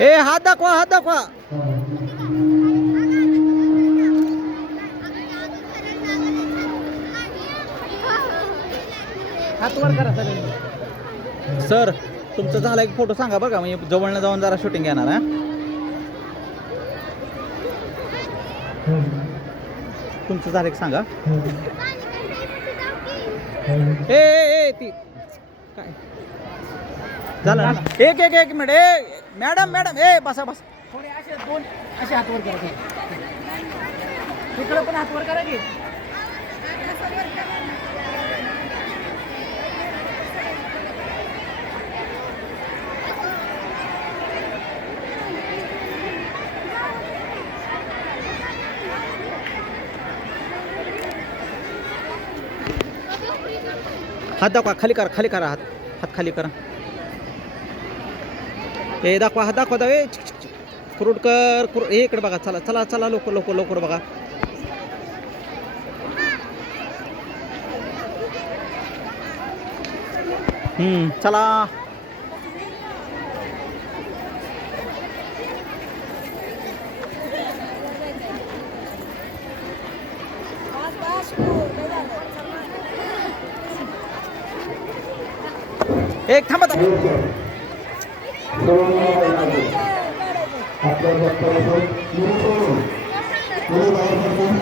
ए हात दाखवा हात दाखवा. हात वर करा सगळे. सर तुमचं झालं एक फोटो सांगा बघा म्हणजे जवळनं जाऊन जरा शूटिंग घेणार हा? तुमचं झालं एक सांगा. ए ए ए ती. काय? झालं ना एक एक एक मिनिट. ए मॅडम मॅडम. ए बसा बसा. थोडे असे दोन असे हात वर करा तिकडे पण हात वर करा की हात दाखवा खाली करा खाली करा हात. हात खाली करा. हे दाखवा हा दाखवा दावे कुरुडकर कुरु ए इकडे बघा चला चला चला लवकर लवकर लवकर बघा. हम्म चला. एक थांबा. আপনার বক্তব্য মনে করুন মনে বাবা থাকুন